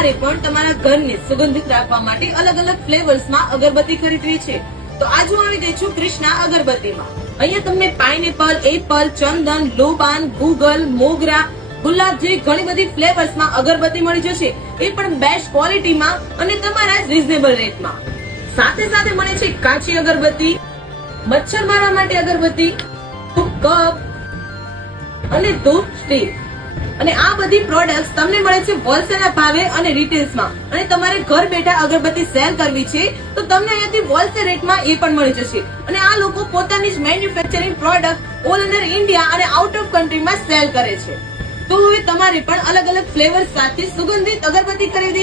તમારે પણ તમારા ઘરને સુગંધિત રાખવા માટે અલગ અલગ ફ્લેવર્સમાં અગરબત્તી ખરીદવી છે તો આજ હું આવી ગઈ છું કૃષ્ણા અગરબત્તીમાં. અહીંયા તમને પાઇનેપલ, એપલ, ચંદન, લોબાન, ગુગલ, મોગરા, ગુલાબ જેવી ઘણી બધી ફ્લેવર્સમાં અગરબત્તી મળી જશે, એ પણ બેસ્ટ ક્વોલિટીમાં અને તમારા રીઝનેબલ રેટમાં. સાથે સાથે મળે છે કાચી અગરબત્તી, મચ્છર મારવા માટે અગરબત્તી, કપ અને ધૂપ સ્ટીક. અને આ બધી પ્રોડક્ટ્સ તમને મળે છે હોલસેલના ભાવે અને રિટેલ્સમાં. અને તમારે ઘર બેઠા અગરબત્તી સેલ કરવી છે તો તમને અહીંયાથી હોલસેલ રેટમાં એ પણ મળી જશે. અને આ લોકો પોતાની જ manufacturing product all over India અને આઉટ ઓફ કન્ટ્રીમાં સેલ કરે છે. તો હવે તમારે પણ અલગ અલગ ફ્લેવર સાથે સુગંધિત અગરબત્તી ખરીદવી